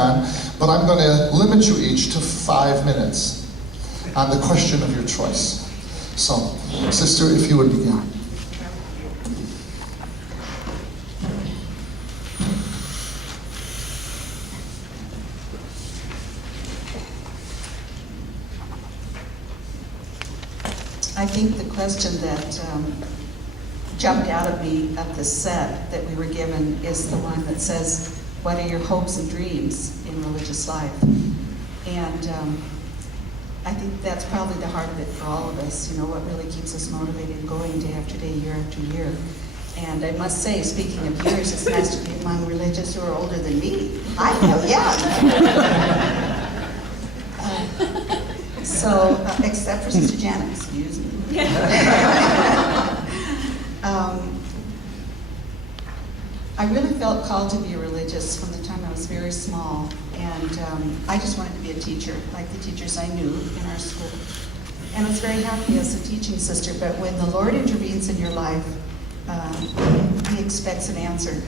time, but I'm going to limit you each to 5 minutes on the question of your choice. So, sister, if you would begin. I think the question that jumped out at me of the set that we were given is the one that says, what are your hopes and dreams in religious life? And I think that's probably the heart of it for all of us, what really keeps us motivated going day after day, year after year. And I must say, speaking of years, it's nice to be among religious who are older than me. I feel young. So, except for Sister Janet, excuse me. I really felt called to be a religious from the time I was very small, and I just wanted to be a teacher, like the teachers I knew in our school. And I was very happy as a teaching sister, but when the Lord intervenes in your life, He expects an answer.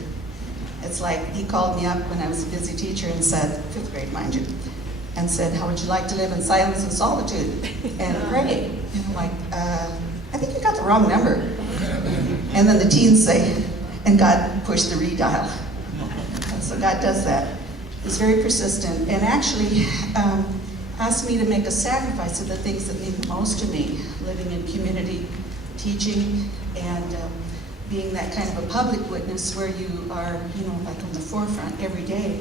It's like He called me up when I was a busy teacher and said, 5th grade, mind you, and said, how would you like to live in silence and solitude and pray? And I'm like, I think you got the wrong number. And then the teens say, and God pushed the redial. And so God does that. He's very persistent, and actually asked me to make a sacrifice of the things that mean the most to me, living in community, teaching, and being that kind of a public witness where you are, like on the forefront every day.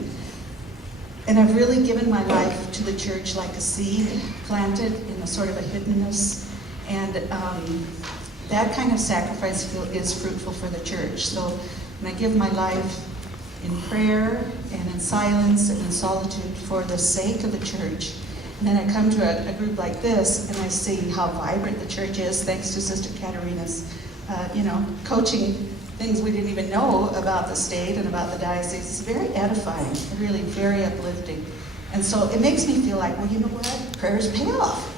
And I've really given my life to the church like a seed planted in a sort of a hiddenness. And that kind of sacrifice is fruitful for the church. So when I give my life in prayer and in silence and in solitude for the sake of the church, and then I come to a group like this and I see how vibrant the church is, thanks to Sister Katerina's, coaching things we didn't even know about the state and about the diocese. It's very edifying, really very uplifting. And so it makes me feel like, well, you know what? Prayers pay off.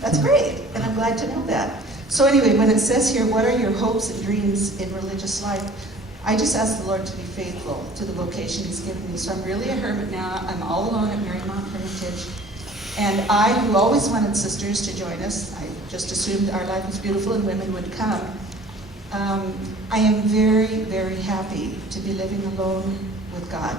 That's great, and I'm glad to know that. So anyway, when it says here, what are your hopes and dreams in religious life? I just ask the Lord to be faithful to the vocation He's given me. So I'm really a hermit now. I'm all alone at Marymount Hermitage. And I, who always wanted sisters to join us, I just assumed our life was beautiful and women would come. I am very, very happy to be living alone with God.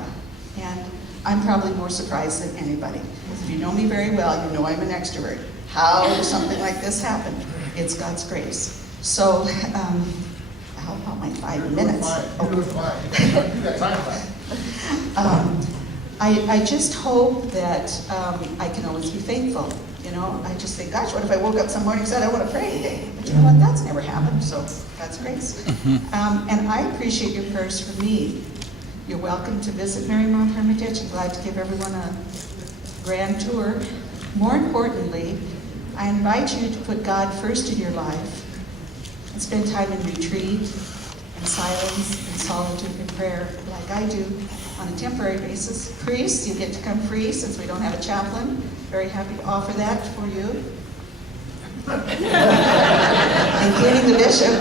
And I'm probably more surprised than anybody. If you know me very well, you know I'm an extrovert. How does something like this happen? It's God's grace. So, how about my 5 minutes? You're fine. You got time left. I just hope that I can always be faithful. I just think, gosh, what if I woke up some morning and said, I want to pray today? But you know what? That's never happened, so God's grace. And I appreciate your prayers for me. You're welcome to visit Marymount Hermitage. I'm glad to give everyone a grand tour. More importantly, I invite you to put God first in your life and spend time in retreat, in silence, in solitude, in prayer, like I do on a temporary basis. Priests, you get to come free since we don't have a chaplain. Very happy to offer that for you. Including the bishop.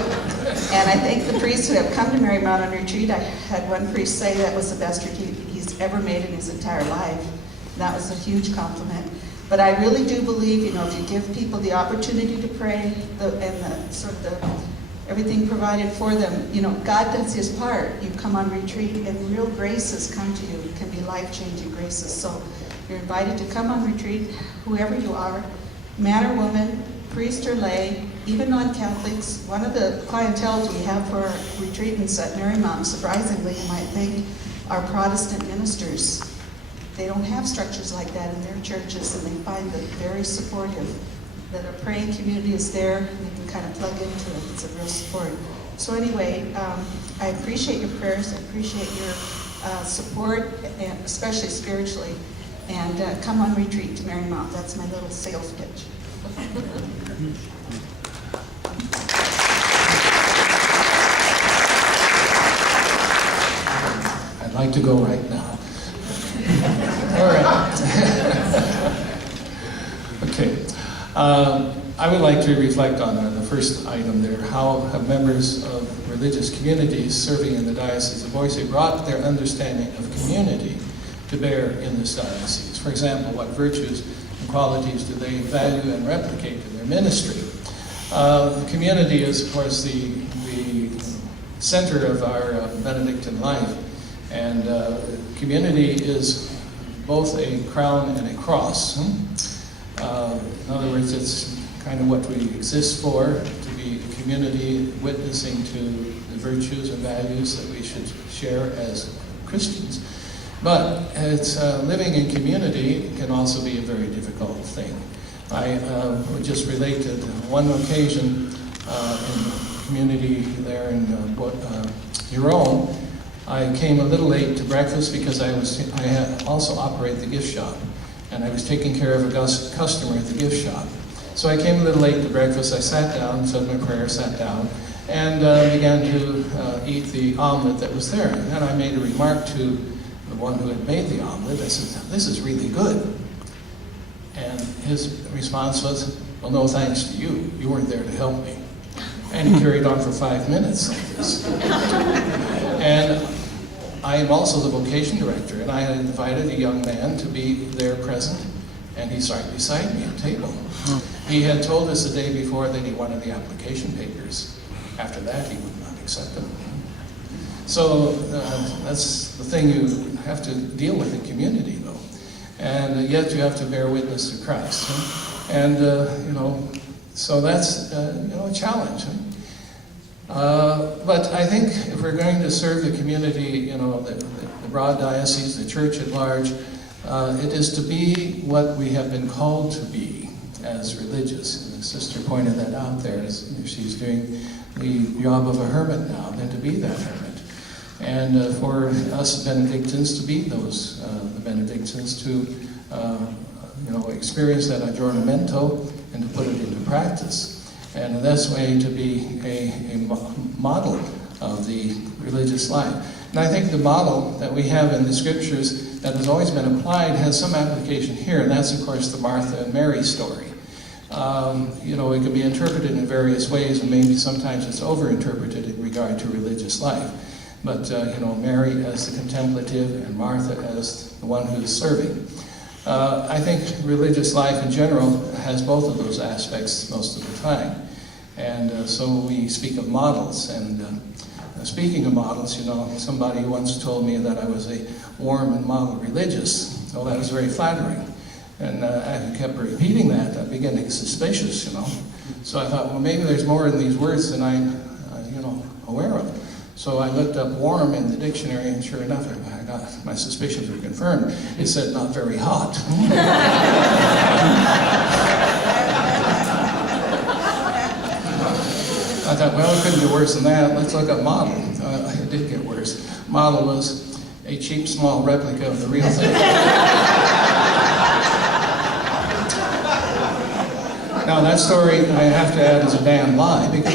And I thank the priests who have come to Marymount on retreat. I had one priest say that was the best retreat he's ever made in his entire life. That was a huge compliment. But I really do believe, if you give people the opportunity to pray everything provided for them, God does His part. You come on retreat and real graces come to you. It can be life-changing graces. So you're invited to come on retreat, whoever you are, man or woman, priest or lay, even non-Catholics. One of the clienteles we have for our retreatants at Marymount, surprisingly, you might think, are Protestant ministers. They don't have structures like that in their churches, and they find that very supportive, that a praying community is there, and they can kind of plug into it. It's a real support. So anyway, I appreciate your prayers. I appreciate your support, and especially spiritually. And come on retreat to Marymount. That's my little sales pitch. I'd like to go right now. All right. Okay. I would like to reflect on the first item there. How have members of religious communities serving in the Diocese of Boise brought their understanding of community to bear in this diocese. For example, what virtues and qualities do they value and replicate in their ministry? The community is, of course, the center of our Benedictine life, and community is both a crown and a cross. In other words, it's kind of what we exist for, to be a community witnessing to the virtues and values that we should share as Christians. But it's, living in community can also be a very difficult thing. I would just relate to one occasion in the community there in Jerome. I came a little late to breakfast because I also operate the gift shop, and I was taking care of a customer at the gift shop. So I came a little late to breakfast. I sat down, said my prayer, sat down, and began to eat the omelet that was there. And then I made a remark to the one who had made the omelet. I said, "This is really good." And his response was, "Well, no thanks to you. You weren't there to help me." And he carried on for 5 minutes like this. And I am also the vocation director, and I had invited a young man to be there present, and he sat beside me at the table. He had told us the day before that he wanted the application papers. After that, he would not accept them. So that's the thing you have to deal with in community, though. And yet you have to bear witness to Christ. And, so that's, a challenge. But I think if we're going to serve the community, the broad diocese, the church at large, it is to be what we have been called to be as religious. And the sister pointed that out there. She's doing the job of a hermit now, and to be that hermit. And for us Benedictines to be those, the Benedictines, to experience that aggiornamento and to put it into practice. And in this way to be a model of the religious life. And I think the model that we have in the scriptures that has always been applied has some application here, and that's of course the Martha and Mary story. It can be interpreted in various ways, and maybe sometimes it's over-interpreted in regard to religious life. But, Mary as the contemplative and Martha as the one who's serving. I think religious life in general has both of those aspects most of the time. And so we speak of models. And speaking of models, somebody once told me that I was a warm and model religious. Oh, that was very flattering. And I kept repeating that. I began to get suspicious, So I thought, well, maybe there's more in these words than I'm, aware of. So I looked up warm in the dictionary, and sure enough, my suspicions were confirmed. It said not very hot. I thought, well, it couldn't get worse than that. Let's look up model. It did get worse. Model was a cheap, small replica of the real thing. Now, that story, I have to add, is a damn lie, because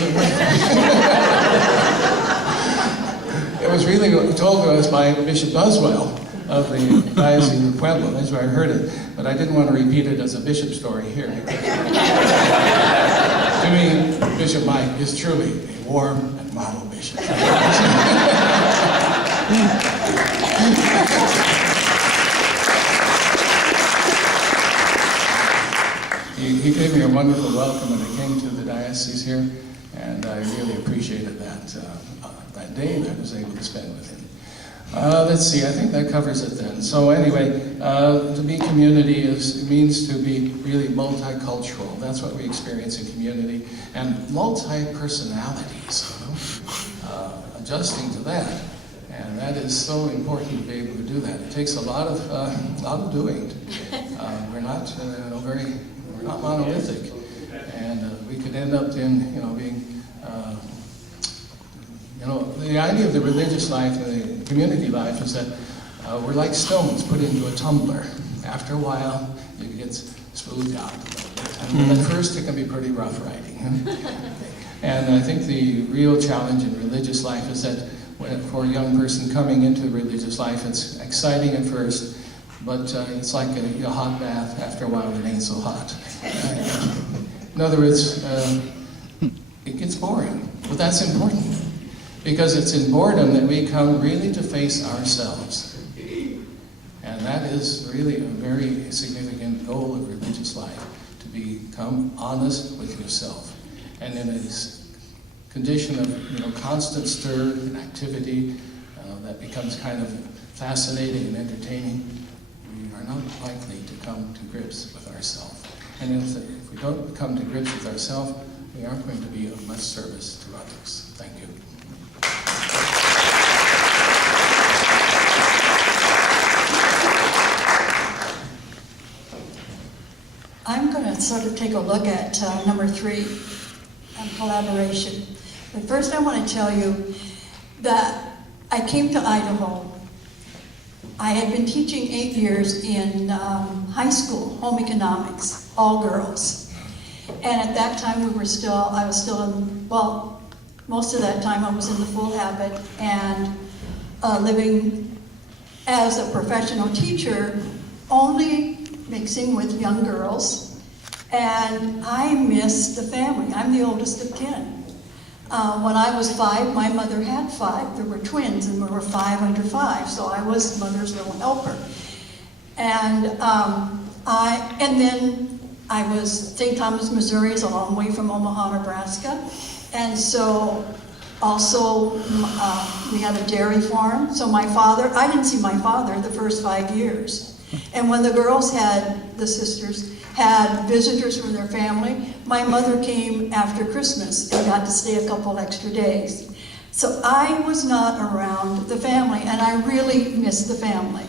it was really told to us by Bishop Buswell of the Diocese of Pueblo. That's where I heard it. But I didn't want to repeat it as a bishop story here. To me, Bishop Mike is truly a warm and model bishop. He gave me a wonderful welcome when I came to the diocese here, and I really appreciated that day that I was able to spend with him. Let's see, I think that covers it then. So anyway, to be community means to be really multicultural. That's what we experience in community. And multi-personalities, adjusting to that. And that is so important to be able to do that. It takes a lot of doing. We're not we're not monolithic. And we could end up in, being the idea of the religious life and the community life is that we're like stones put into a tumbler. After a while, it gets smoothed out a little bit. And at first, it can be pretty rough riding. And I think the real challenge in religious life is that for a young person coming into religious life, it's exciting at first, but it's like a hot bath. After a while, it ain't so hot. In other words, it gets boring. But that's important. Because it's in boredom that we come really to face ourselves. And is really a very significant goal of religious life, to become honest with yourself. And in a condition of constant stir and activity that becomes kind of fascinating and entertaining, we are not likely to come to grips with ourselves. And if we don't come to grips with ourselves, we aren't going to be of much service to others. Thank you. I'm going to sort of take a look at number 3, collaboration. But first I want to tell you that I came to Idaho. I had been teaching 8 years in high school, home economics, all girls. And at that time I was still in, well, most of that time I was in the full habit and living as a professional teacher, only mixing with young girls. And I missed the family. I'm the oldest of 10. When I was 5, my mother had 5. There were twins, and we were 5 under 5, so I was mother's little helper. And then I was, St. Thomas, Missouri is a long way from Omaha, Nebraska, and so also we had a dairy farm. So my father, I didn't see my father the first 5 years. And when the girls had, the sisters, had visitors from their family, my mother came after Christmas and got to stay a couple extra days. So I was not around the family, and I really missed the family.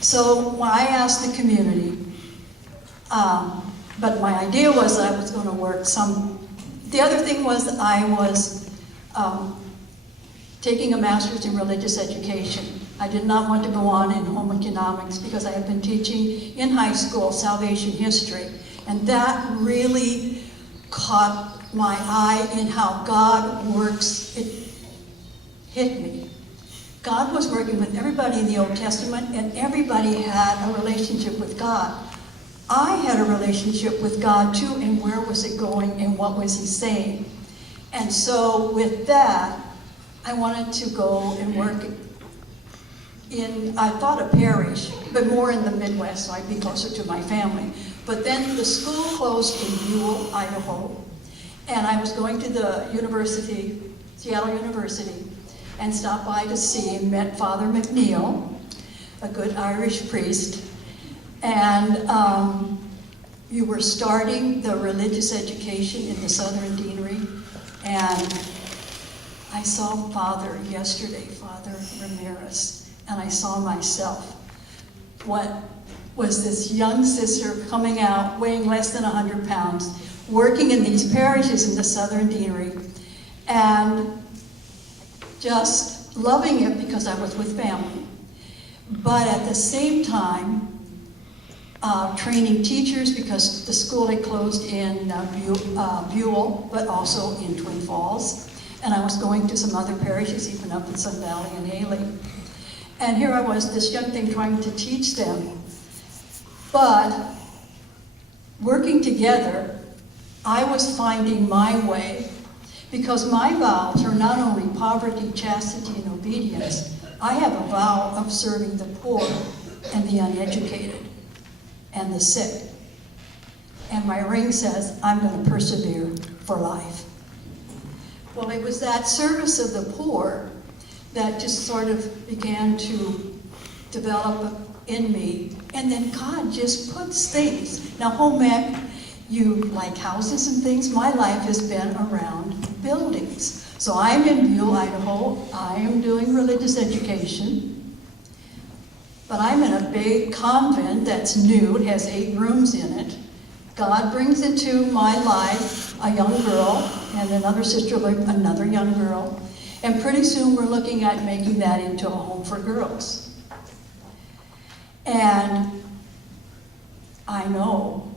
So when I asked the community, but my idea was that I was going to work the other thing was that I was taking a master's in religious education. I did not want to go on in home economics because I had been teaching in high school salvation history. And that really caught my eye in how God works. It hit me. God was working with everybody in the Old Testament, and everybody had a relationship with God. I had a relationship with God too, and where was it going and what was he saying? And so with that, I wanted to go and work in, I thought a parish, but more in the Midwest, so I'd be closer to my family. But then the school closed in Buell, Idaho, and I was going to the university, Seattle University, and stopped by to see and met Father McNeil, a good Irish priest, and you were starting the religious education in the Southern Deanery, and I saw Father yesterday, Father Ramirez, and I saw myself. What was this young sister coming out, weighing less than 100 pounds, working in these parishes in the Southern Deanery, and just loving it because I was with family. But at the same time, training teachers because the school had closed in Buell, but also in Twin Falls. And I was going to some other parishes, even up in Sun Valley and Haley. And here I was, this young thing trying to teach them. But working together, I was finding my way, because my vows are not only poverty, chastity, and obedience. I have a vow of serving the poor and the uneducated and the sick. And my ring says, I'm going to persevere for life. Well, it was that service of the poor that just sort of began to develop in me. And then God just puts things. Now, home ec, you like houses and things. My life has been around buildings. So I'm in Buell, Idaho. I am doing religious education. But I'm in a big convent that's new. It has 8 rooms in it. God brings into my life a young girl and another sister, another young girl. And pretty soon we're looking at making that into a home for girls. And I know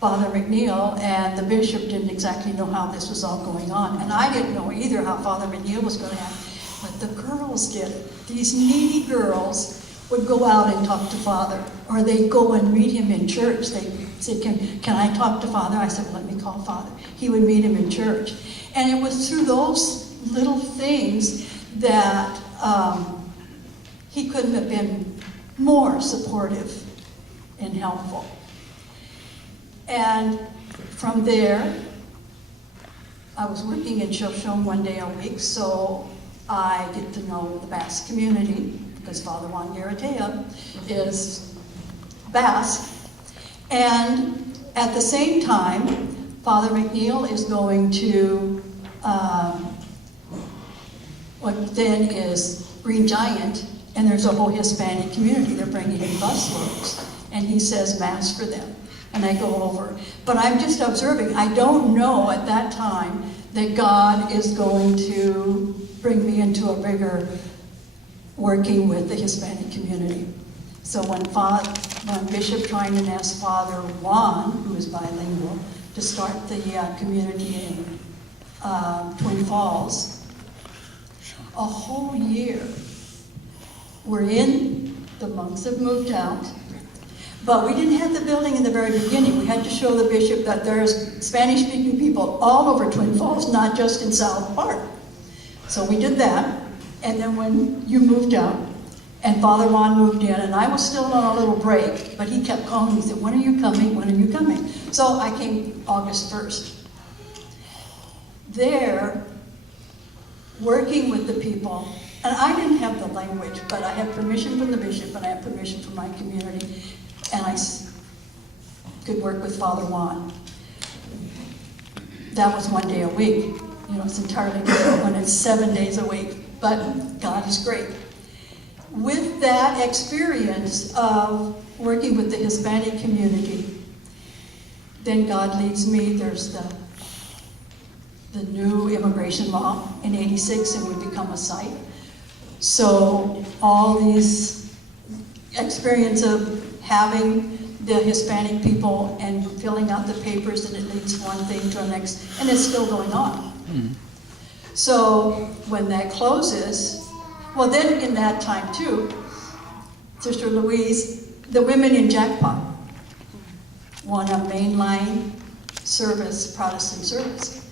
Father McNeil and the bishop didn't exactly know how this was all going on. And I didn't know either how Father McNeil was going to act. But the girls did it. These needy girls would go out and talk to Father, or they'd go and meet him in church. They said, can I talk to Father? I said, let me call Father. He would meet him in church. And it was through those little things that he couldn't have been more supportive and helpful. And from there, I was working in Shoshone 1 day a week, so I get to know the Basque community, because Father Juan Garatea is Basque. And at the same time, Father McNeil is going to what then is Green Giant, and there's a whole Hispanic community. They're bringing in busloads, and he says Mass for them. And I go over. But I'm just observing. I don't know at that time that God is going to bring me into a bigger working with the Hispanic community. So when Bishop Trinan asked Father Juan, who is bilingual, to start the community in Twin Falls, a whole year we're in, the monks have moved out, but we didn't have the building in the very beginning. We had to show the bishop that there's Spanish-speaking people all over Twin Falls, not just in South Park. So we did that, and then when you moved out, and Father Juan moved in, and I was still on a little break, but he kept calling me. He said, when are you coming? When are you coming? So I came August 1st. There, working with the people, and I didn't have the language, but I had permission from the bishop, and I had permission from my community, and I could work with Father Juan. That was 1 day a week. You know, it's entirely different when it's 7 days a week, but God is great. With that experience of working with the Hispanic community, then God leads me. There's the new immigration law in '86, and we become a site. So all these experience of having the Hispanic people and filling out the papers, and it leads one thing to the next, and it's still going on. So when that closes, well, then in that time too, Sister Louise, the women in Jackpot won a mainline service, Protestant service.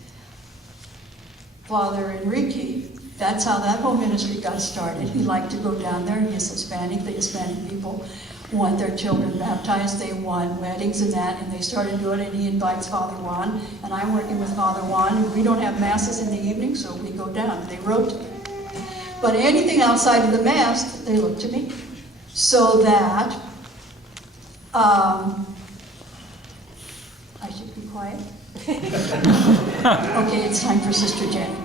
Father Enrique, that's how that whole ministry got started. He liked to go down there. He's Hispanic. The Hispanic people want their children baptized. They want weddings and that, and they started doing it. And he invites Father Juan, and I'm working with Father Juan, and we don't have masses in the evening, so we go down. They rotate. But anything outside of the Mass, they look to me. So that, I should be quiet. Okay, it's time for Sister Jenny.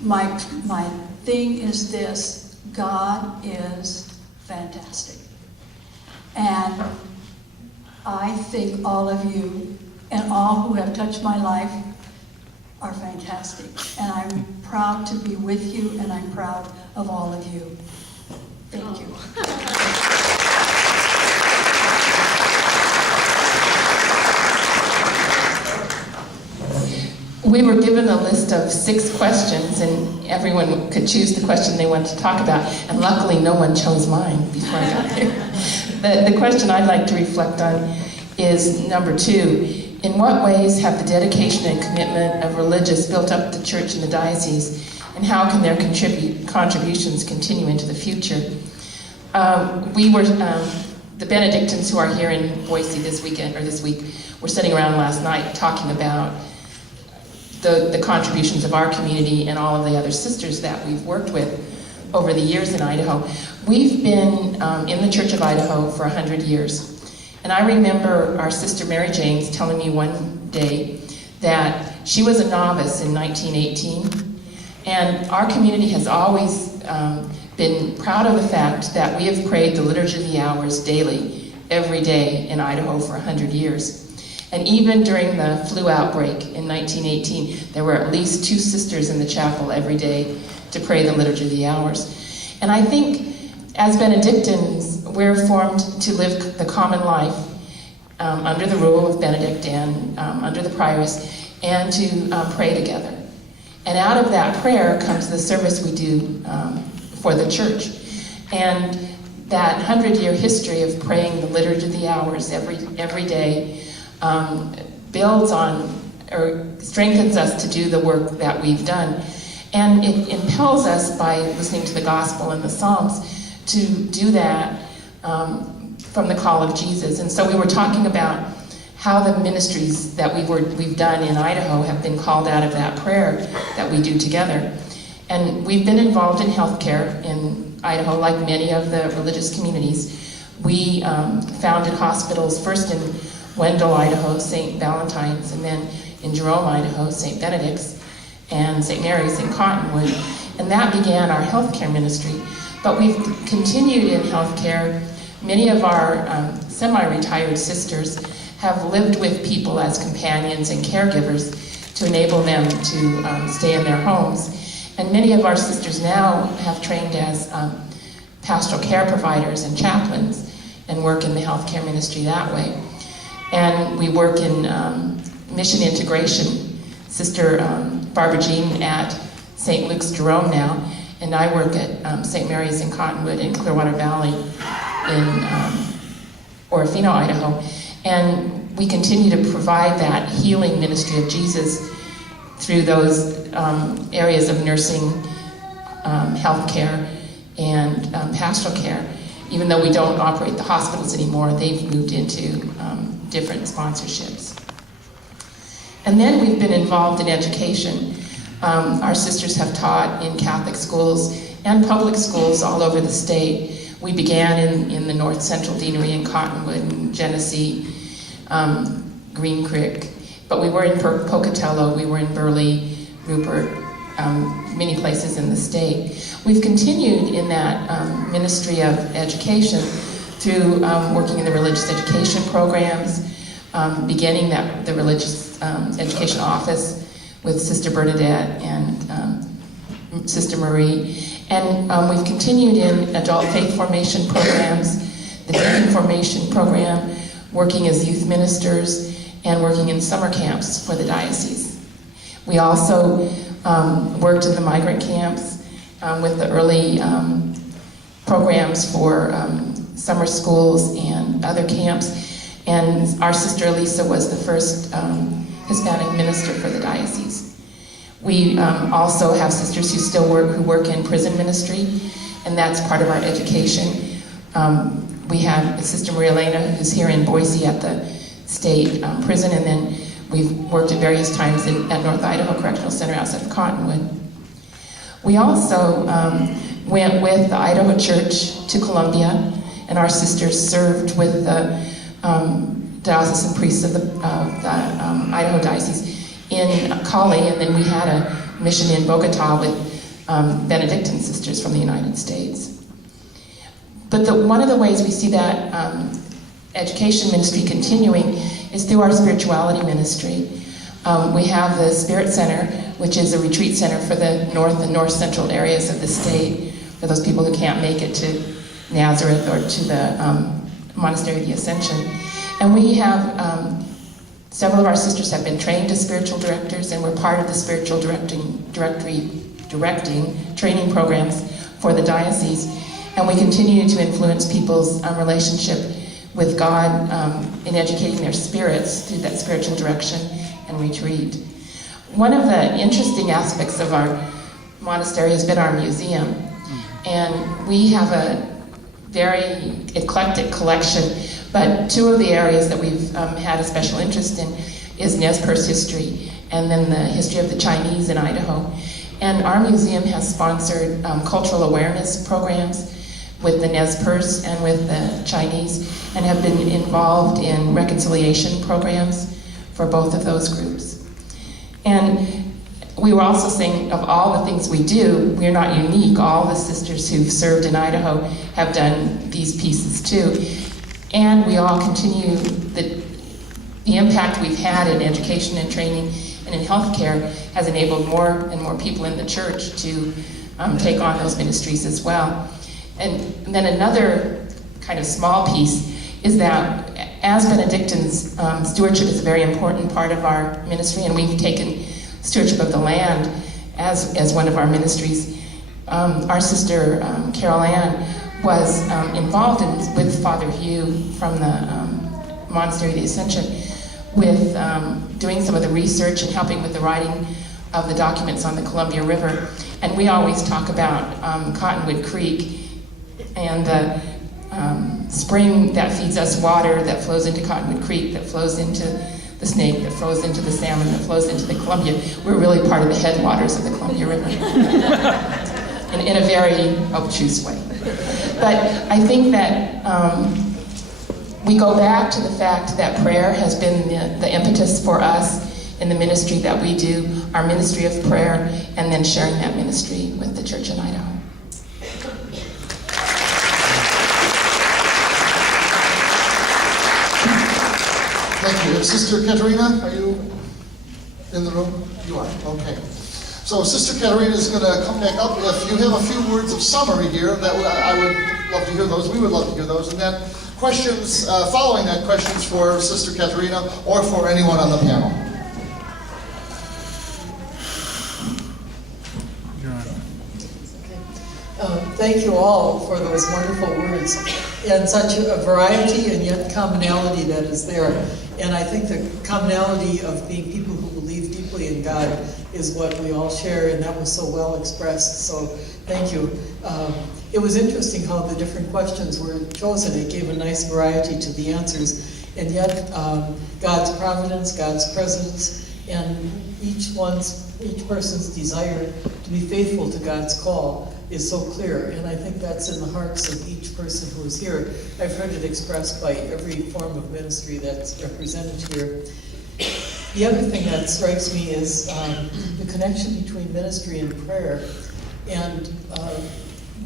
My thing is this: God is fantastic. And I think all of you and all who have touched my life are fantastic. And I'm proud to be with you, and I'm proud of all of you. Thank you. We were given a list of 6 questions, and everyone could choose the question they wanted to talk about, and luckily no one chose mine before I got here. The question I'd like to reflect on is number 2. In what ways have the dedication and commitment of religious built up the church in the diocese, and how can their contributions continue into the future? The Benedictines who are here in Boise this week, were sitting around last night talking about the contributions of our community and all of the other sisters that we've worked with over the years in Idaho. We've been in the Church of Idaho for 100 years. And I remember our sister Mary James telling me one day that she was a novice in 1918, and our community has always been proud of the fact that we have prayed the Liturgy of the Hours daily, every day in Idaho for 100 years. And even during the flu outbreak in 1918, there were at least 2 sisters in the chapel every day to pray the Liturgy of the Hours. And I think as Benedictines, we're formed to live the common life under the rule of Benedict and under the prioress, and to pray together. And out of that prayer comes the service we do for the church. And that 100-year history of praying the Liturgy of the Hours every day builds on or strengthens us to do the work that we've done. And it impels us, by listening to the gospel and the Psalms, to do that from the call of Jesus. And so we were talking about how the ministries that we've done in Idaho have been called out of that prayer that we do together. And we've been involved in healthcare in Idaho, like many of the religious communities. We founded hospitals first in Wendell, Idaho, St. Valentine's, and then in Jerome, Idaho, St. Benedict's, and St. Mary's in Cottonwood. And that began our healthcare ministry. But we've continued in healthcare. Many of our semi-retired sisters have lived with people as companions and caregivers to enable them to stay in their homes. And many of our sisters now have trained as pastoral care providers and chaplains and work in the healthcare ministry that way. And we work in mission integration. Sister Barbara Jean at St. Luke's Jerome now, and I work at St. Mary's in Cottonwood in Clearwater Valley in Orofino, Idaho. And we continue to provide that healing ministry of Jesus through those areas of nursing, healthcare, and pastoral care. Even though we don't operate the hospitals anymore, they've moved into different sponsorships. And then we've been involved in education. Our sisters have taught in Catholic schools and public schools all over the state. We began in the North Central Deanery in Cottonwood and Genesee, Green Creek, but we were in Pocatello, we were in Beverly, Rupert, many places in the state. We've continued in that ministry of education through working in the religious education programs, beginning the religious education office with Sister Bernadette and Sister Marie. And we've continued in adult faith formation programs, the deacon formation program, working as youth ministers, and working in summer camps for the diocese. We also worked in the migrant camps with the early programs for summer schools and other camps. And our sister Elisa was the first Hispanic minister for the diocese. We also have sisters who work in prison ministry, and that's part of our education. We have Sister Maria Elena, who's here in Boise at the state prison, and then we've worked at various times at North Idaho Correctional Center outside of Cottonwood. We also went with the Idaho Church to Columbia, and our sisters served with the diocesan priests of the Idaho Diocese in Cali, and then we had a mission in Bogota with Benedictine sisters from the United States. But one of the ways we see that education ministry continuing is through our spirituality ministry. We have the Spirit Center, which is a retreat center for the north and north central areas of the state, for those people who can't make it to Nazareth or to the Monastery of the Ascension. And we have several of our sisters have been trained as spiritual directors, and we're part of the spiritual directing training programs for the diocese. And we continue to influence people's relationship with God in educating their spirits through that spiritual direction and retreat. One of the interesting aspects of our monastery has been our museum. And we have a very eclectic collection, but two of the areas that we've had a special interest in is Nez Perce history, and then the history of the Chinese in Idaho. And our museum has sponsored cultural awareness programs with the Nez Perce and with the Chinese, and have been involved in reconciliation programs for both of those groups. And we were also saying, of all the things we do, we're not unique. All the sisters who've served in Idaho have done these pieces too. And we all continue the impact we've had in education and training and in healthcare has enabled more and more people in the church to take on those ministries as well. And then another kind of small piece is that as Benedictines, stewardship is a very important part of our ministry, and we've taken stewardship of the land as one of our ministries. Our sister Carol Ann was involved with Father Hugh from the Monastery of the Ascension with doing some of the research and helping with the writing of the documents on the Columbia River. And we always talk about Cottonwood Creek and the spring that feeds us water, that flows into Cottonwood Creek, that flows into the Snake, that flows into the salmon, that flows into the Columbia. We're really part of the headwaters of the Columbia River in a very obtuse way. But I think that we go back to the fact that prayer has been the impetus for us in the ministry that we do, our ministry of prayer, and then sharing that ministry with the church in Idaho. Thank you. Sister Katerina, are you in the room? You are, okay. So Sister Katerina is going to come back up. If you have a few words of summary here, that I would love to hear those. We would love to hear those. And then questions, following that, questions for Sister Katerina or for anyone on the panel. Thank you all for those wonderful words, and such a variety and yet commonality that is there. And I think the commonality of being people who believe deeply in God is what we all share, and that was so well expressed, so thank you. It was interesting how the different questions were chosen. It gave a nice variety to the answers, and yet God's providence, God's presence, and each person's desire to be faithful to God's call is so clear, and I think that's in the hearts of each person who is here. I've heard it expressed by every form of ministry that's represented here. The other thing that strikes me is the connection between ministry and prayer, and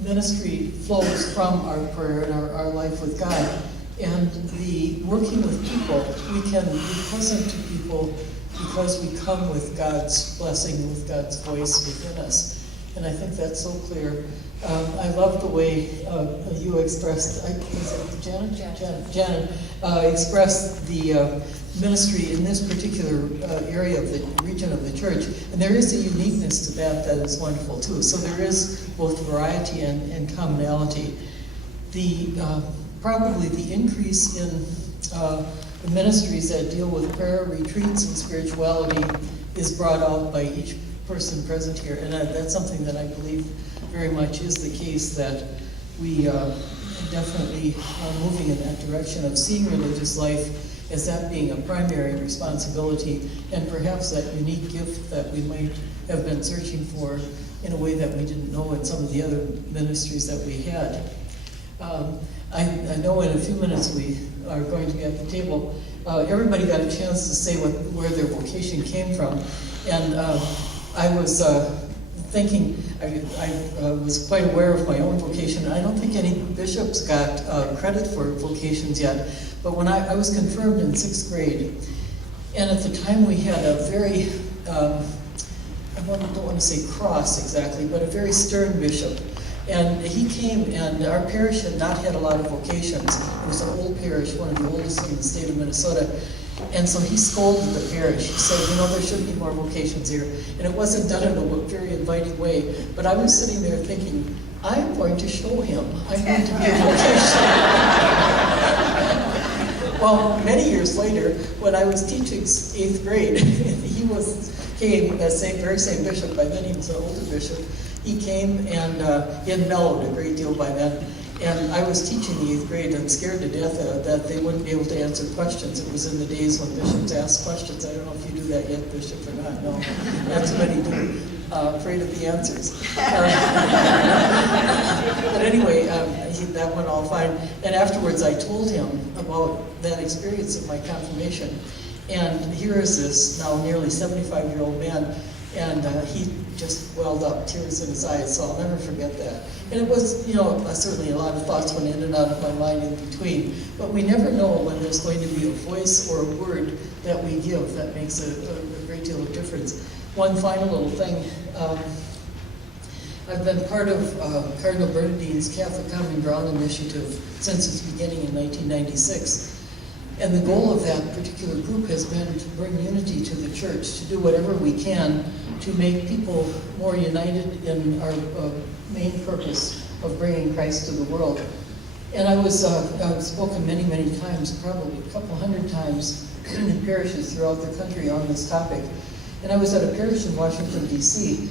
ministry flows from our prayer and our life with God. And the working with people, we can be present to people because we come with God's blessing, with God's voice within us. And I think that's so clear. I love the way you expressed, Janet expressed the ministry in this particular area of the region of the church. And there is a uniqueness to that is wonderful too. So there is both variety and commonality. Probably the increase in the ministries that deal with prayer, retreats, and spirituality is brought out by each person present here, and that's something that I believe very much is the case, that we definitely are moving in that direction of seeing religious life as that being a primary responsibility, and perhaps that unique gift that we might have been searching for in a way that we didn't know in some of the other ministries that we had. I know in a few minutes we are going to be at the table. Everybody got a chance to say where their vocation came from, and I was thinking, I was quite aware of my own vocation. I don't think any bishops got credit for vocations yet, but when I was confirmed in 6th grade, and at the time we had a very, I don't want to say cross exactly, but a very stern bishop. And he came, and our parish had not had a lot of vocations. It was an old parish, one of the oldest in the state of Minnesota. And so he scolded the parish. He said, there should be more vocations here. And it wasn't done in a very inviting way. But I was sitting there thinking, I'm going to show him. I'm going to be a vocation. Well, many years later, when I was teaching 8th grade, he came, that very same bishop. By then he was an older bishop. He came, and he had mellowed a great deal by then. And I was teaching the 8th grade and scared to death that they wouldn't be able to answer questions. It was in the days when bishops asked questions. I don't know if you do that yet, Bishop, or not. No, not too many do. Afraid of the answers. But anyway, that went all fine. And afterwards I told him about that experience of my confirmation. And here is this now nearly 75-year-old man, and he just welled up, tears in his eyes, so I'll never forget that. And it was, certainly a lot of thoughts went in and out of my mind in between, but we never know when there's going to be a voice or a word that we give that makes a great deal of difference. One final little thing, I've been part of Cardinal Bernadine's Catholic Common Ground initiative since its beginning in 1996. And the goal of that particular group has been to bring unity to the church, to do whatever we can to make people more united in our main purpose of bringing Christ to the world. And I've spoken many, many times, probably a couple hundred times in parishes throughout the country on this topic. And I was at a parish in Washington, D.C.,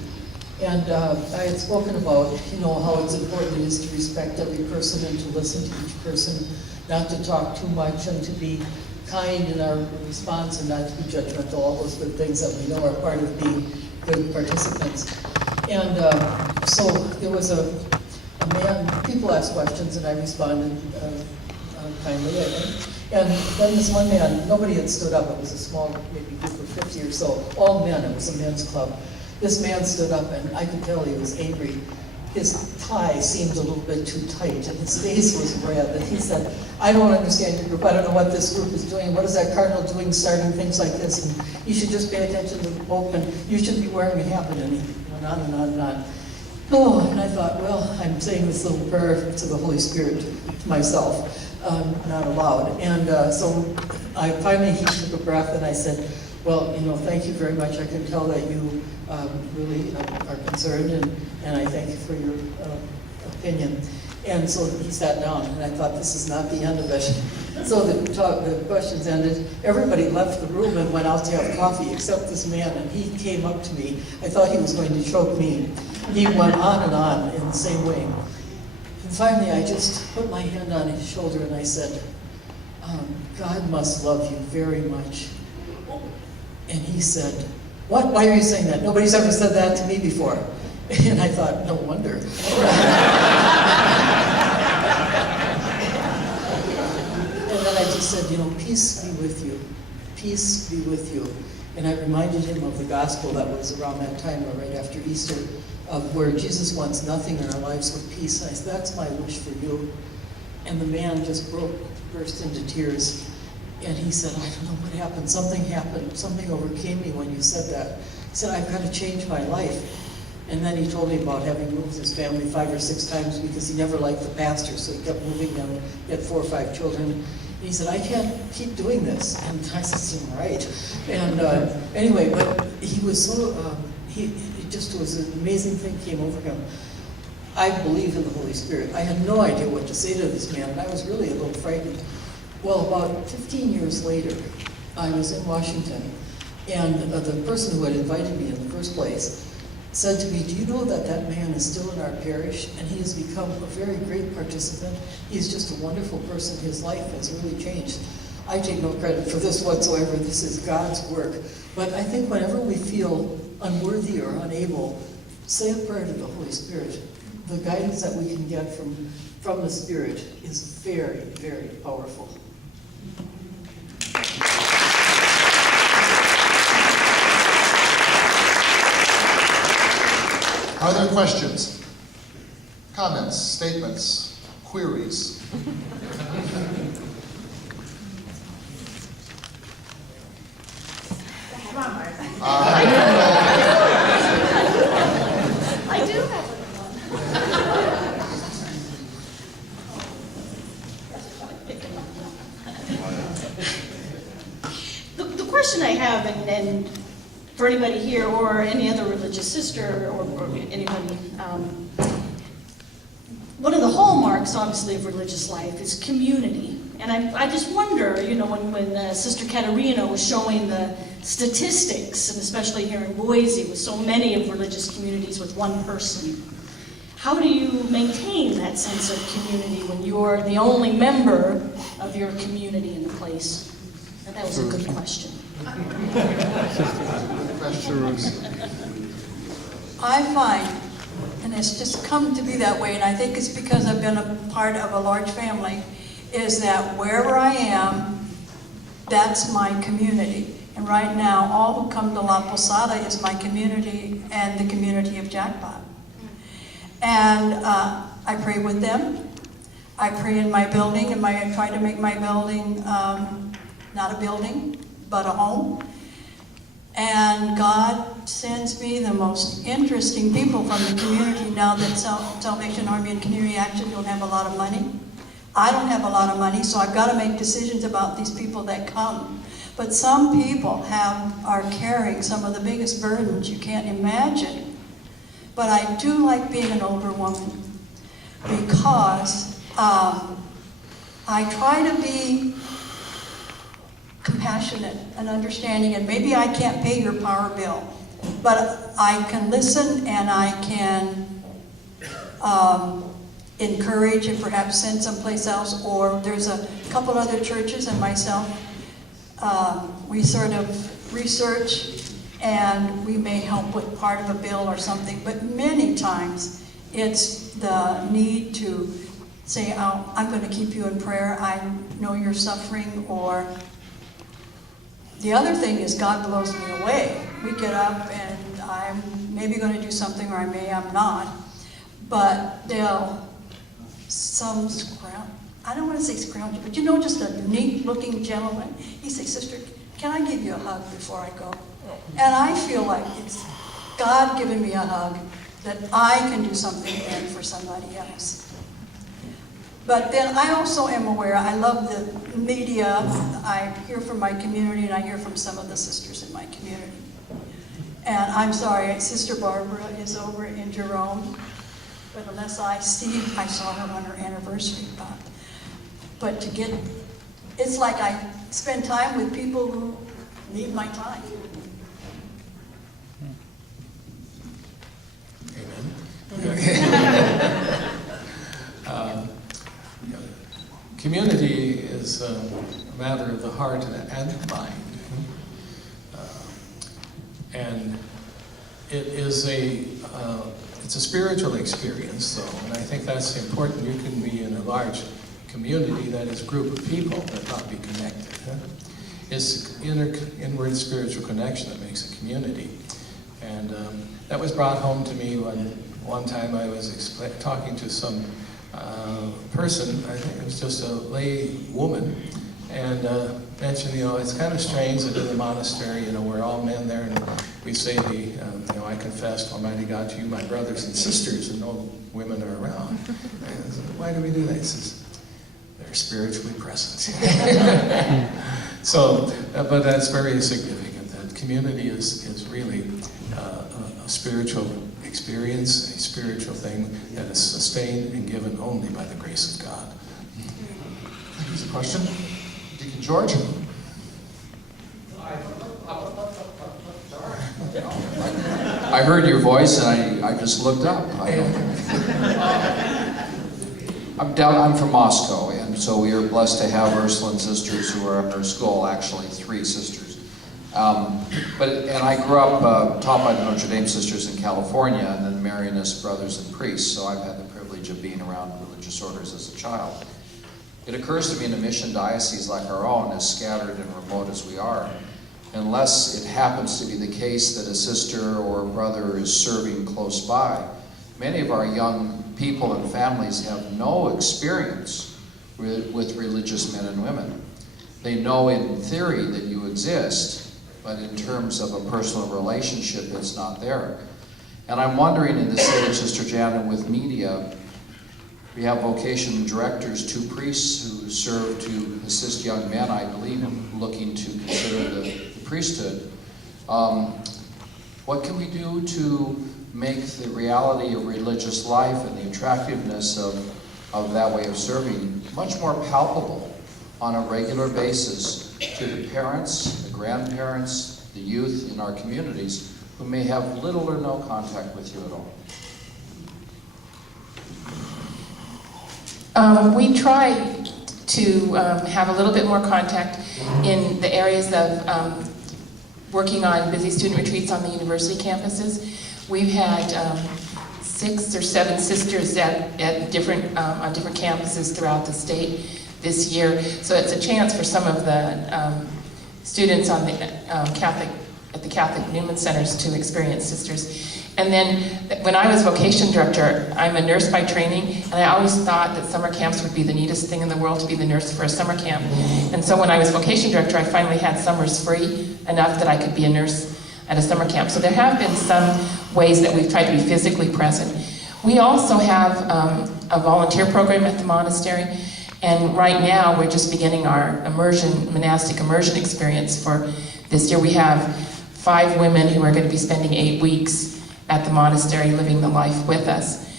And I had spoken about, how it's important it is to respect every person and to listen to each person, not to talk too much and to be kind in our response and not to be judgmental, all those good things that we know are part of being good participants. And so there was a man, people asked questions and I responded kindly, I think. And then this one man, nobody had stood up, it was a small, maybe group of 50 or so, all men, it was a men's club. This man stood up and I could tell he was angry. His tie seemed a little bit too tight and his face was red. And he said, I don't understand your group. I don't know what this group is doing. What is that cardinal doing starting things like this? And you should just pay attention to the Pope and you should be wearing a habit. And he went on and on and on. Oh, and I thought, well, I'm saying this little prayer to the Holy Spirit, to myself, not aloud. And so I finally, he took a breath and I said, well, thank you very much. I can tell that you really are concerned, and I thank you for your opinion. And so he sat down, and I thought, this is not the end of it. So the questions ended. Everybody left the room and went out to have coffee, except this man, and he came up to me. I thought he was going to choke me. He went on and on in the same way. And finally, I just put my hand on his shoulder, and I said, God must love you very much. And he said, what? Why are you saying that? Nobody's ever said that to me before. And I thought, no wonder. And then I just said, peace be with you. Peace be with you. And I reminded him of the gospel that was around that time, or right after Easter, of where Jesus wants nothing in our lives but peace. And I said, that's my wish for you. And the man just burst into tears. And he said, I don't know what happened. Something overcame me when you said that. He said, I've got to change my life. And then he told me about having moved his family 5 or 6 times because he never liked the pastor, so he kept moving them. He had 4 or 5 children. And he said, I can't keep doing this. And I said, right. And anyway, but he was so, it just was an amazing thing came over him. I believe in the Holy Spirit. I had no idea what to say to this man, and I was really a little frightened. Well, about 15 years later, I was in Washington, and the person who had invited me in the first place said to me, do you know that that man is still in our parish, and he has become a very great participant? He's just a wonderful person. His life has really changed. I take no credit for this whatsoever. This is God's work. But I think whenever we feel unworthy or unable, say a prayer to the Holy Spirit. The guidance that we can get from the Spirit is very, very powerful. Are there questions, comments, statements, queries? Come on, Martha. I do have one. The question I have, and for anybody here or any other religious sister or anybody, one of the hallmarks, obviously, of religious life is community. And I just wonder, when Sister Katerina was showing the statistics, and especially here in Boise, with so many of religious communities with one person, how do you maintain that sense of community when you're the only member of your community in the place? And that was a good question. I find, and it's just come to be that way, and I think it's because I've been a part of a large family, is that wherever I am, that's my community. And right now, all who come to La Posada is my community and the community of Jackpot. And I pray with them. I pray in my building, and I try to make my building not a building, but a home. And God sends me the most interesting people from the community now that Salvation Army and Community Action don't have a lot of money. I don't have a lot of money, so I've got to make decisions about these people that come. But some people are carrying some of the biggest burdens you can't imagine. But I do like being an older woman because I try to be compassionate and understanding, and maybe I can't pay your power bill, but I can listen and I can encourage and perhaps send someplace else, or there's a couple other churches and myself. We sort of research and we may help with part of a bill or something, but many times it's the need to say, oh, I'm going to keep you in prayer, I know you're suffering, or the other thing is God blows me away. We get up and I'm maybe going to do something, or I'm not, but some scrounge, I don't want to say scrounge, but you know, just a neat looking gentleman, he says, sister, can I give you a hug before I go? And I feel like it's God giving me a hug that I can do something then for somebody else. But then I also am aware, I love the media, I hear from my community and I hear from some of the sisters in my community. And I'm sorry, Sister Barbara is over in Jerome, but unless I saw her on her anniversary, but to get, it's like I spend time with people who need my time. Community is a matter of the heart and the mind. And it is it's a spiritual experience, though, and I think that's important. You can be in a large community that is a group of people but not be connected. It's inward spiritual connection that makes a community. And that was brought home to me when one time I was talking to some person, I think it was just a lay woman, and mentioned, it's kind of strange that in the monastery, we're all men there, and we say I confessed Almighty God to you, my brothers and sisters, and no women are around. And I said, why do we do that? He says, they're spiritually present. So, but that's very significant, that community is really a spiritual experience, a spiritual thing that is sustained and given only by the grace of God. Here's a question. Deacon George? I heard your voice and I just looked up. I'm from Moscow, and so we are blessed to have Ursuline sisters who are at our school, actually 3 sisters. And I grew up taught by the Notre Dame sisters in California, and then Marianist brothers and priests, so I've had the privilege of being around religious orders as a child. It occurs to me in a mission diocese like our own, as scattered and remote as we are, unless it happens to be the case that a sister or a brother is serving close by, many of our young people and families have no experience with religious men and women. They know in theory that you exist, but in terms of a personal relationship, it's not there. And I'm wondering, in this age, Sister Janet, with media, we have vocation directors, 2 priests who serve to assist young men, I believe, looking to consider the priesthood. What can we do to make the reality of religious life and the attractiveness of that way of serving much more palpable on a regular basis to the parents, the grandparents, the youth in our communities who may have little or no contact with you at all? We try to have a little bit more contact in the areas of working on busy student retreats on the university campuses. We've had 6 or 7 sisters at different on different campuses throughout the state this year. So it's a chance for some of the students on the at the Catholic Newman Centers to experience sisters. And then when I was vocation director, I'm a nurse by training, and I always thought that summer camps would be the neatest thing in the world to be the nurse for a summer camp. And so when I was vocation director, I finally had summers free enough that I could be a nurse at a summer camp. So there have been some ways that we've tried to be physically present. We also have a volunteer program at the monastery, and right now we're just beginning our monastic immersion experience for this year. We have 5 women who are going to be spending 8 weeks at the monastery living the life with us.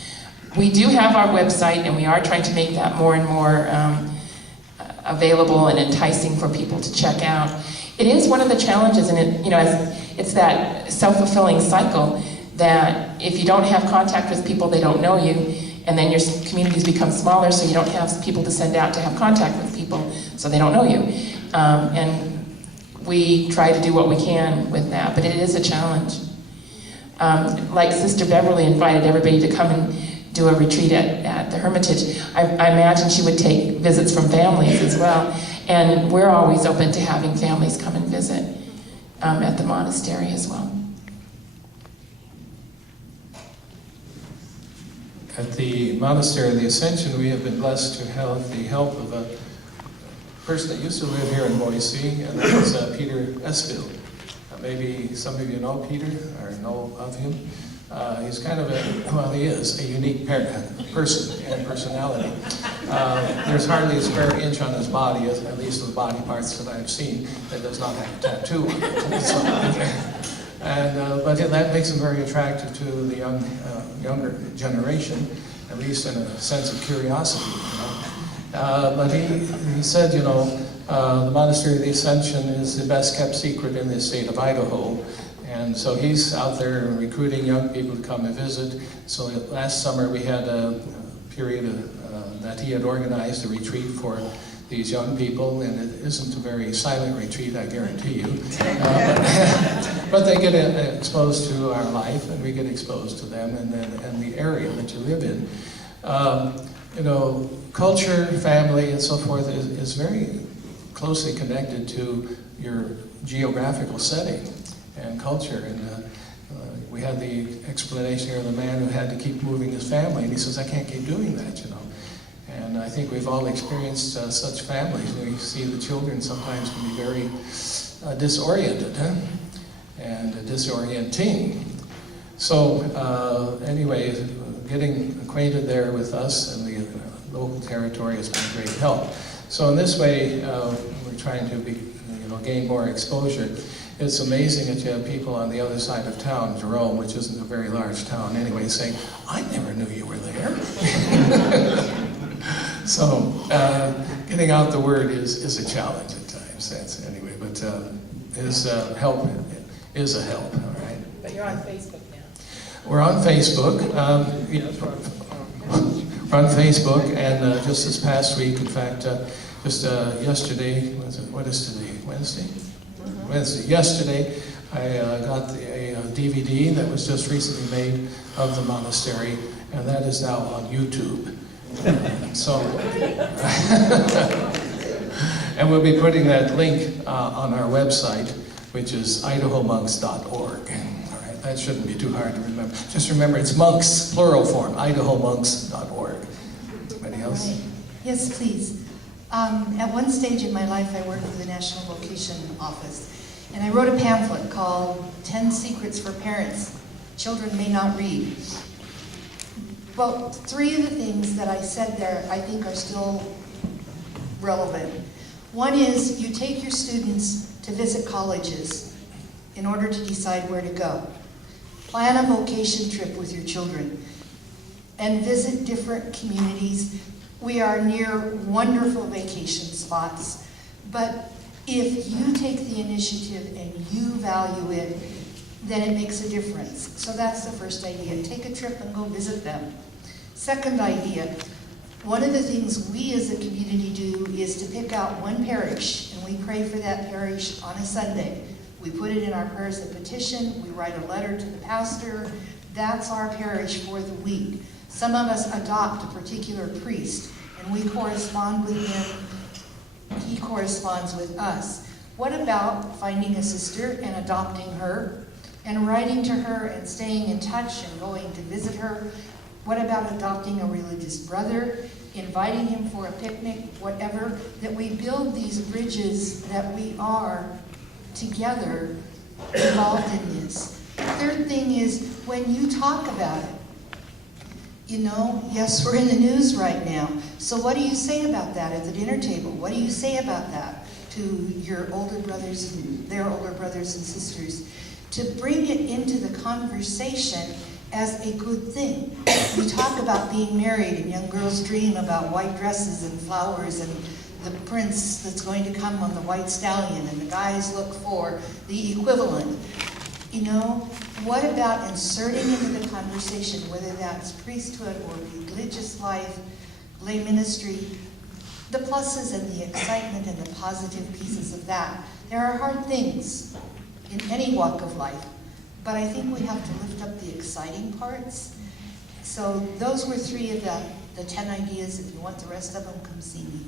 We do have our website, and we are trying to make that more and more available and enticing for people to check out. It is one of the challenges, and it's that self-fulfilling cycle that if you don't have contact with people, they don't know you, and then your communities become smaller, so you don't have people to send out to have contact with people, so they don't know you. And we try to do what we can with that, but it is a challenge. Like Sister Beverly invited everybody to come and do a retreat at the Hermitage. I imagine she would take visits from families as well. And we're always open to having families come and visit at the monastery as well. At the Monastery of the Ascension, we have been blessed to have the help of a person that used to live here in Boise, and that was Peter Esfield. Maybe some of you know Peter or know of him. He's kind of he is a unique person and personality. There's hardly a spare inch on his body, at least the body parts that I've seen, that does not have a tattoo on it. But that makes him very attractive to the younger generation, at least in a sense of curiosity. But he said, the Monastery of the Ascension is the best kept secret in the state of Idaho. And so he's out there recruiting young people to come and visit. So last summer we had a period that he had organized a retreat for these young people, and it isn't a very silent retreat, I guarantee you. But they get exposed to our life, and we get exposed to them and the area that you live in. Culture, family, and so forth is very closely connected to your geographical setting and culture. And we had the explanation here of the man who had to keep moving his family, and he says, I can't keep doing that, And I think we've all experienced such families. We see the children sometimes can be very disoriented, and disorienting. So anyway, getting acquainted there with us and the local territory has been a great help. So in this way, we're trying to gain more exposure. It's amazing that you have people on the other side of town, Jerome, which isn't a very large town anyway, saying, I never knew you were there. So getting out the word is a challenge at times. Anyway, but his help is a help, all right? But you're on Facebook now. We're on Facebook. We're on Facebook, and just this past week, in fact, just yesterday, what is today? Wednesday? Mm-hmm. Wednesday. Yesterday, I got a DVD that was just recently made of the monastery, and that is now on YouTube. So, and we'll be putting that link on our website, which is idahomonks.org. All right, that shouldn't be too hard to remember. Just remember, it's monks, plural form, idahomonks.org. Anybody else? Right. Yes, please. At one stage in my life, I worked for the National Vocation Office, and I wrote a pamphlet called 10 Secrets for Parents Children May Not Read. Well, 3 of the things that I said there I think are still relevant. One is you take your students to visit colleges in order to decide where to go. Plan a vocation trip with your children and visit different communities. We are near wonderful vacation spots, but if you take the initiative and you value it, then it makes a difference. So that's the first idea. Take a trip and go visit them. Second idea, one of the things we as a community do is to pick out one parish, and we pray for that parish on a Sunday. We put it in our prayers of petition, we write a letter to the pastor. That's our parish for the week. Some of us adopt a particular priest, and we correspond with him. He corresponds with us. What about finding a sister and adopting her, and writing to her and staying in touch and going to visit her? What about adopting a religious brother, inviting him for a picnic, whatever? That we build these bridges, that we are together involved in this. Third thing is, when you talk about it, yes, we're in the news right now. So what do you say about that at the dinner table? What do you say about that to your older brothers and their older brothers and sisters? To bring it into the conversation as a good thing. We talk about being married, and young girls dream about white dresses and flowers and the prince that's going to come on the white stallion, and the guys look for the equivalent. You know, what about inserting into the conversation, whether that's priesthood or religious life, lay ministry, the pluses and the excitement and the positive pieces of that. There are hard things in any walk of life, but I think we have to lift up the exciting parts. So those were 3 of the 10 ideas. If you want the rest of them, come see me.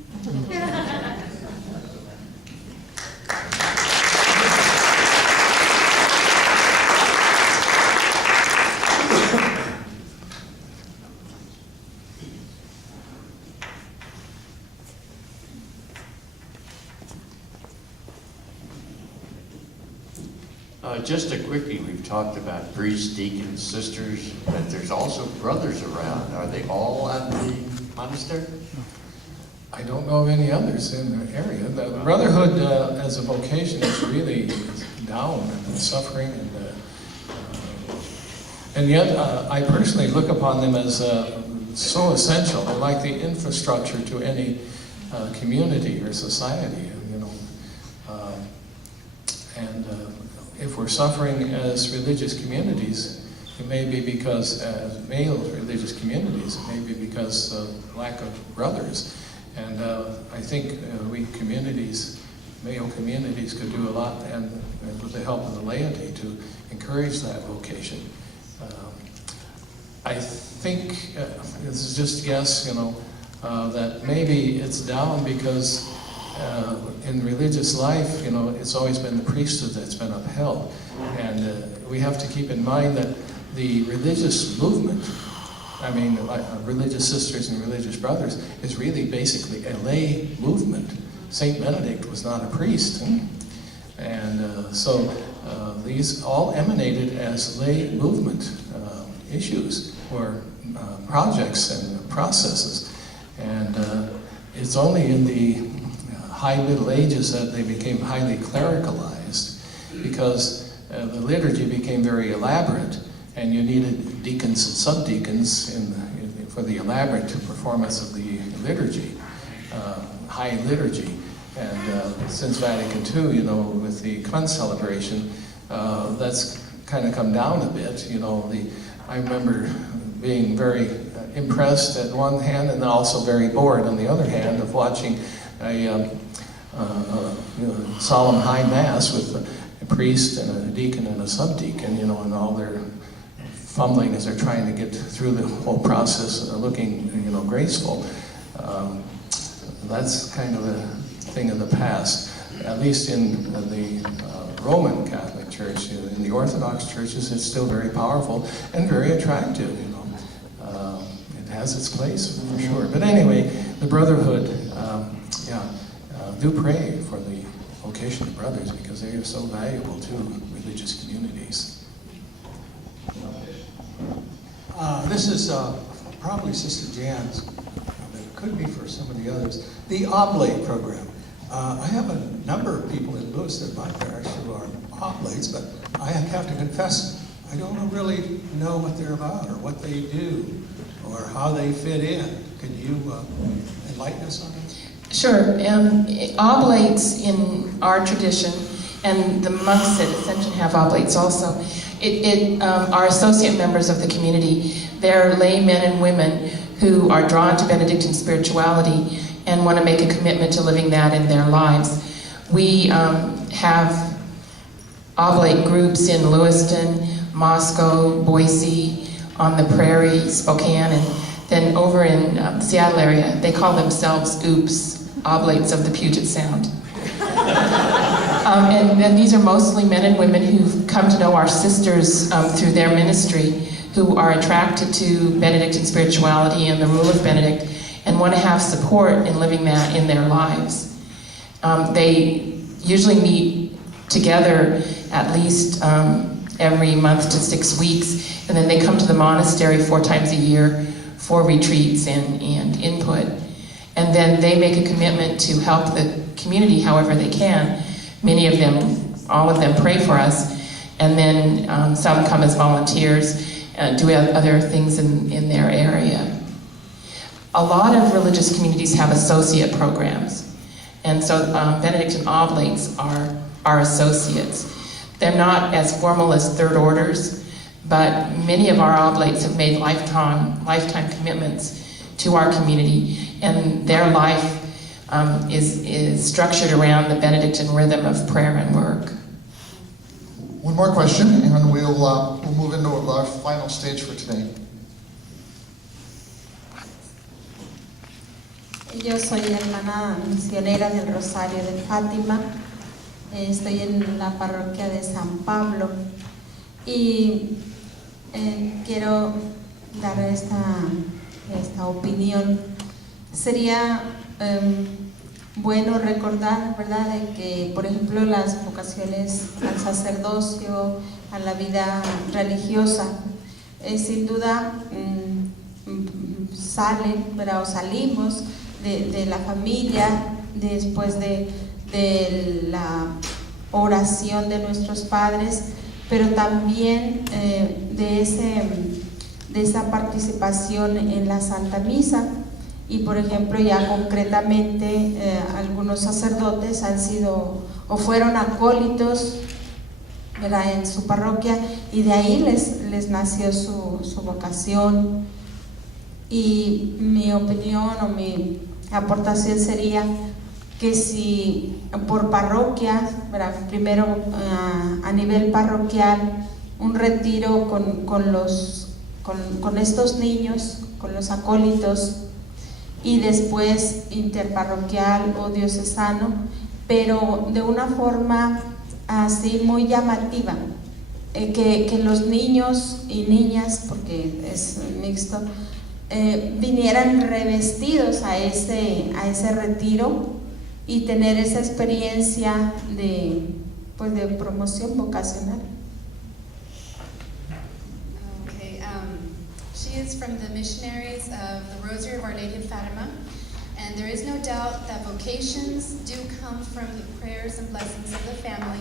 Just a quickie, we've talked about priests, deacons, sisters, but there's also brothers around. Are they all at the monastery? I don't know of any others in the area. The brotherhood as a vocation is really down and suffering, and yet I personally look upon them as so essential. They're like the infrastructure to any community or society, you know. If we're suffering as religious communities, it may be because, as male religious communities, it may be because of lack of brothers. And I think we communities, male communities, could do a lot, and with the help of the laity, to encourage that vocation. I think, this is just a guess, you know, that maybe it's down because in religious life, you know, it's always been the priesthood that's been upheld. And we have to keep in mind that the religious movement, I mean, religious sisters and religious brothers, is really basically a lay movement. Saint Benedict was not a priest. And so these all emanated as lay movement issues or projects and processes. And it's only in the high Middle Ages that they became highly clericalized, because the liturgy became very elaborate, and you needed deacons and subdeacons for the elaborate performance of the liturgy, high liturgy. And since Vatican II, you know, with the celebration, that's kind of come down a bit. You know, I remember being very impressed at one hand, and also very bored on the other hand, of watching a solemn high mass with a priest and a deacon and a subdeacon, you know, and all their fumbling as they're trying to get through the whole process, looking, you know, graceful. That's kind of a thing of the past, at least in the Roman Catholic Church. In the Orthodox churches, it's still very powerful and very attractive, you know. It has its place, for sure. But anyway, the brotherhood, do pray for the vocation of brothers, because they are so valuable to religious communities. This is probably Sister Jan's, but it could be for some of the others. The oblate program. I have a number of people in Lewis in my parish who are oblates, but I have to confess, I don't really know what they're about, or what they do, or how they fit in. Can you enlighten us on this? Sure. Oblates in our tradition, and the monks at Ascension have oblates also, are associate members of the community. They're lay men and women who are drawn to Benedictine spirituality and want to make a commitment to living that in their lives. We have oblate groups in Lewiston, Moscow, Boise, on the prairie, Spokane, and then over in the Seattle area, they call themselves OOPS, Oblates of the Puget Sound. And these are mostly men and women who've come to know our sisters through their ministry, who are attracted to Benedictine spirituality and the rule of Benedict, and want to have support in living that in their lives. They usually meet together at least every month to 6 weeks, and then they come to the monastery 4 times a year for retreats and input. And then they make a commitment to help the community however they can. Many of them, all of them pray for us, and then some come as volunteers and do other things in their area. A lot of religious communities have associate programs. And so Benedictine Oblates are our associates. They're not as formal as third orders, but many of our oblates have made lifetime commitments to our community, and their life is structured around the Benedictine rhythm of prayer and work. One more question, and we'll move into our final stage for today. Yo soy hermana misionera del Rosario de Fátima. Estoy en la parroquia de San Pablo y quiero dar esta opinión. Sería bueno recordar, ¿verdad?, de que, por ejemplo, las vocaciones al sacerdocio, a la vida religiosa, sin duda salen, ¿verdad?, o salimos de la familia después de la oración de nuestros padres, pero también de esa participación en la Santa Misa. Y por ejemplo, ya concretamente algunos sacerdotes han sido o fueron acólitos, ¿verdad?, en su parroquia, y de ahí les nació su vocación. Y mi opinión o mi aportación sería que si por parroquias, ¿verdad?, primero a nivel parroquial, un retiro con estos niños, con los acólitos, y después interparroquial o diocesano, pero de una forma así muy llamativa, que los niños y niñas, porque es mixto, vinieran revestidos a ese retiro y tener esa experiencia de promoción vocacional. She is from the missionaries of the Rosary of Our Lady of Fatima, and there is no doubt that vocations do come from the prayers and blessings of the family,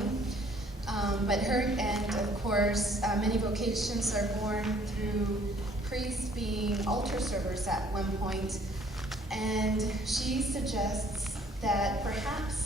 but of course, many vocations are born through priests being altar servers at one point, and she suggests that perhaps